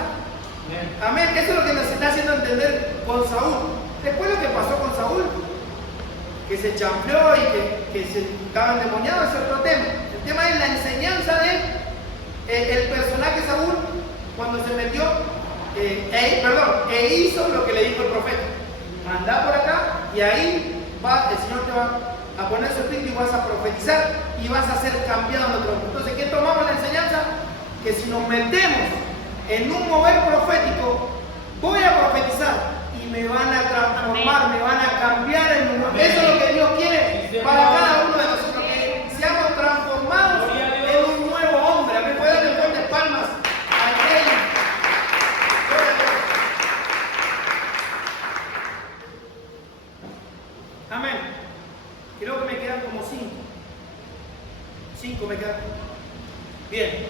Amén. Eso es lo que nos está haciendo entender con Saúl. Después lo que pasó con Saúl, que se champleó y que se estaba endemoniado, es otro tema. El tema es la enseñanza de el personaje Saúl cuando se metió e hizo lo que le dijo el profeta. Anda por acá y ahí va, el Señor te va a poner su espíritu y vas a profetizar y vas a ser cambiado en otro mundo. Entonces, ¿qué tomamos la enseñanza? Que si nos metemos en un mover profético, voy a profetizar y me van a transformar, me van a cambiar en un mover. Eso es lo que Dios quiere para cada uno de nosotros, que seamos transformados en un nuevo hombre. ¿Me pueden dar fuertes palmas al Rey? Amén. Creo que me quedan como 5. 5 me quedan. Bien.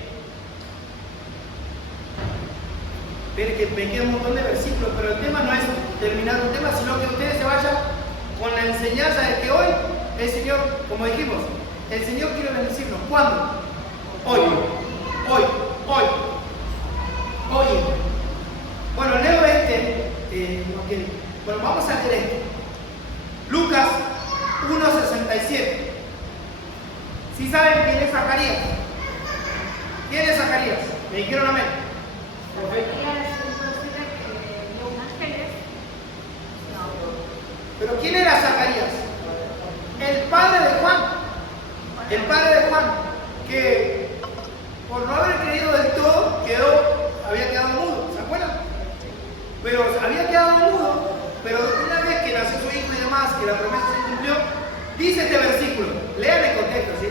Ven que me queda un montón de versículos, pero el tema no es terminar un tema, sino que ustedes se vayan con la enseñanza de que hoy el Señor, como dijimos, el Señor quiere bendecirnos. ¿Cuándo? Hoy. Bueno, leo okay. Bueno, vamos a leer esto. Lucas 1:67. ¿Sí saben quién es Zacarías? ¿Quién es Zacarías? ¿Me dijeron amén? Pero ¿quién era Zacarías? El padre de Juan. El padre de Juan, que por no haber creído del todo, había quedado mudo, ¿se acuerdan? Pero había quedado mudo, pero una vez que nació su hijo y demás, que la promesa se cumplió, dice este versículo, lean el contexto, ¿sí?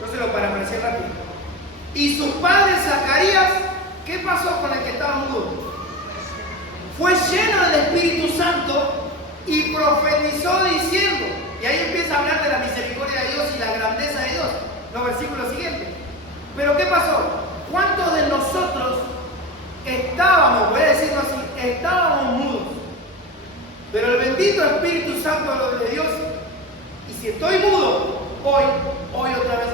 Yo se lo parafraseé rápido. Y su padre Zacarías, ¿qué pasó con el que estaba mudo? Fue lleno del Espíritu Santo y profetizó diciendo, y ahí empieza a hablar de la misericordia de Dios y la grandeza de Dios, los versículos siguientes. Pero ¿qué pasó? ¿Cuántos de nosotros estábamos, voy a decirlo así, estábamos mudos? Pero el bendito Espíritu Santo de Dios, y si estoy mudo, hoy otra vez,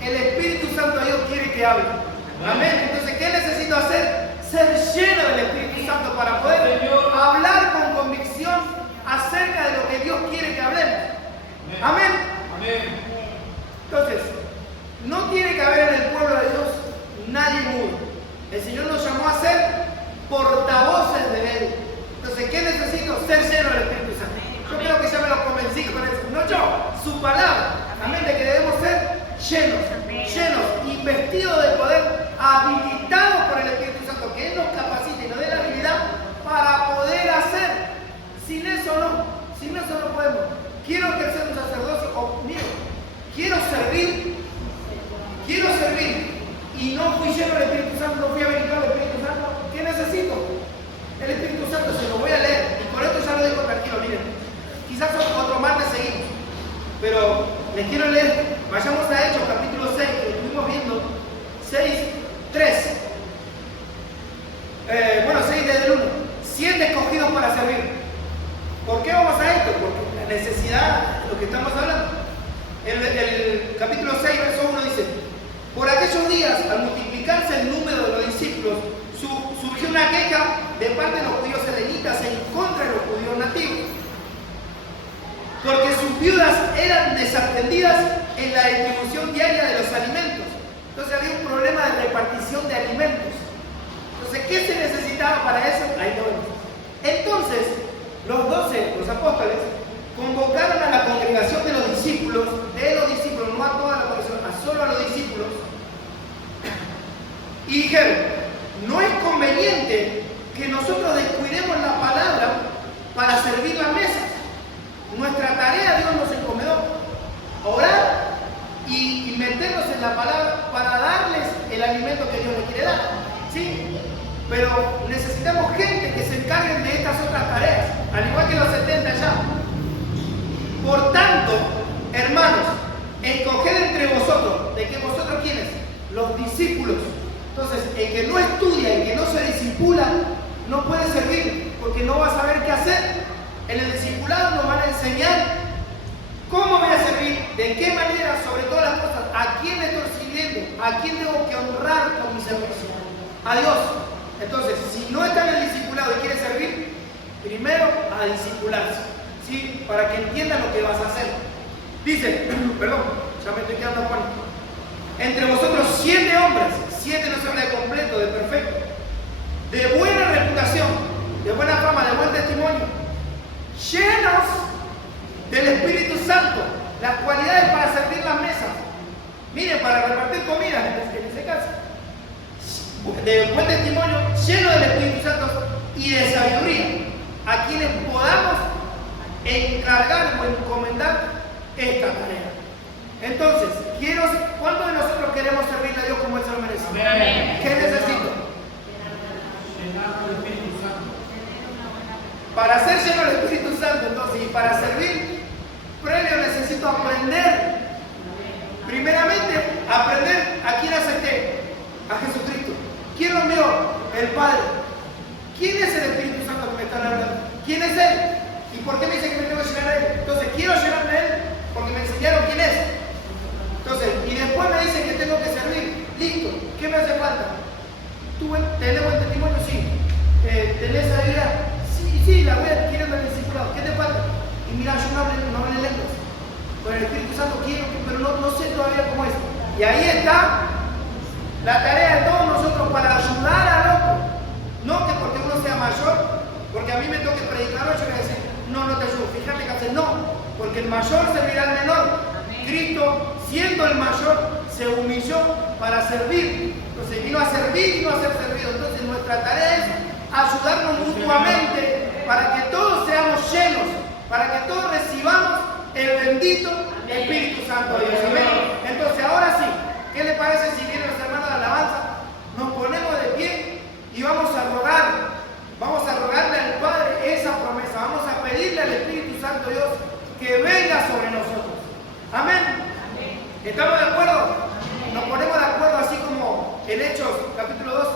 el Espíritu Santo de Dios quiere que hable. Amén. Entonces, ¿qué necesito hacer? Ser lleno del Espíritu Santo para poder hablar con convicción acerca de lo que Dios quiere que hablemos. Amén. Entonces, no tiene que haber en el pueblo de Dios nadie mudo. El Señor nos llamó a ser portavoces de Él. Entonces, ¿qué necesito? Ser lleno del Espíritu Santo. Yo creo que ya me lo convencí con eso. No yo, su palabra. Amén, de que debemos ser llenos, investidos de poder, habilitados por el Espíritu Santo, que Él nos capacite y nos dé la habilidad para poder hacer. Sin eso no podemos. Quiero ejercer un sacerdocio, quiero servir, y no fui lleno del Espíritu Santo, no fui habilitado del Espíritu Santo. ¿Qué necesito? El Espíritu Santo, se lo voy a leer, y por esto ya lo digo tranquilo, miren. Quizás otro martes seguimos, pero les quiero leer. Vayamos a Hechos, capítulo 6, que estuvimos viendo, 6:3. 6 desde el 1. 7 escogidos para servir. ¿Por qué vamos a esto? Porque la necesidad, lo que estamos hablando. El capítulo 6, verso 1 dice: por aquellos días, al multiplicarse el número de los discípulos, surgió una queja de parte de los judíos helenitas en contra de los judíos nativos, porque sus viudas eran desatendidas en la distribución diaria de los alimentos. Entonces había un problema de repartición de alimentos. Entonces, ¿qué se necesitaba para eso? Ahí lo vemos. Entonces, los 12, los apóstoles, convocaron a la congregación de los discípulos, no a toda la congregación, solo a los discípulos, y dijeron: no es conveniente que nosotros descuidemos la palabra para servir las mesas. Nuestra tarea Dios nos encomendó: orar y meternos en la palabra para darles el alimento que Dios les quiere dar. ¿Sí? Pero necesitamos gente que se encarguen de estas otras tareas, al igual que los 70 ya. Por tanto, hermanos, escoged entre vosotros, ¿de que vosotros quiénes? Los discípulos. Entonces, el que no estudia, el que no se discipula, no puede servir, porque no va a saber qué hacer. En el discipulado nos van a enseñar cómo voy a servir, de qué manera, sobre todas las cosas, a quién le estoy sirviendo, a quién tengo que honrar con mi servicio. A Dios. Entonces, si no está en el discipulado y quiere servir, primero a discipularse, ¿sí? Para que entienda lo que vas a hacer. Dice, perdón, ya me estoy quedando con esto. Entre vosotros 7 hombres, 7 no se habla de completo, de perfecto, de buena reputación, de buena fama, de buen testimonio, llenos del Espíritu Santo, las cualidades para servir las mesas. Miren, para repartir comida en ese caso. De buen testimonio, lleno del Espíritu Santo y de sabiduría, a quienes podamos encargar o encomendar esta tarea. Entonces, ¿cuántos de nosotros queremos servirle a Dios como Él se lo merece? Amén. ¿Qué necesito? Para ser lleno del Espíritu Santo, entonces, y para servir, previo necesito aprender. Primeramente, aprender a quién acepté, a Jesucristo. ¿Quién lo envió? El Padre. ¿Tenés buen testimonio? Sí. ¿Tenés sabiduría? Sí, la voy adquiriendo en el discipulado. ¿Qué te falta? Y mira, yo no hablé lenguas. Con el Espíritu Santo quiero, pero no sé todavía cómo es. Y ahí está la tarea de todos nosotros para ayudar al otro. No que porque uno sea mayor, porque a mí me toque predicar, yo voy a decir, no te ayudo, fíjate que haces, no, porque el mayor servirá al menor. Cristo, siendo el mayor, se humilló para servir. Entonces vino a servir y no a ser servido. Entonces nuestra tarea es ayudarnos mutuamente para que todos seamos llenos, para que todos recibamos el bendito Espíritu Santo de Dios. Amén. Entonces ahora sí, ¿qué le parece si vienen los hermanos de alabanza? Nos ponemos de pie y vamos a rogarle al Padre esa promesa, vamos a pedirle al Espíritu Santo de Dios que venga sobre nosotros. Amén. ¿Estamos de acuerdo? Nos ponemos de acuerdo así como en Hechos capítulo 2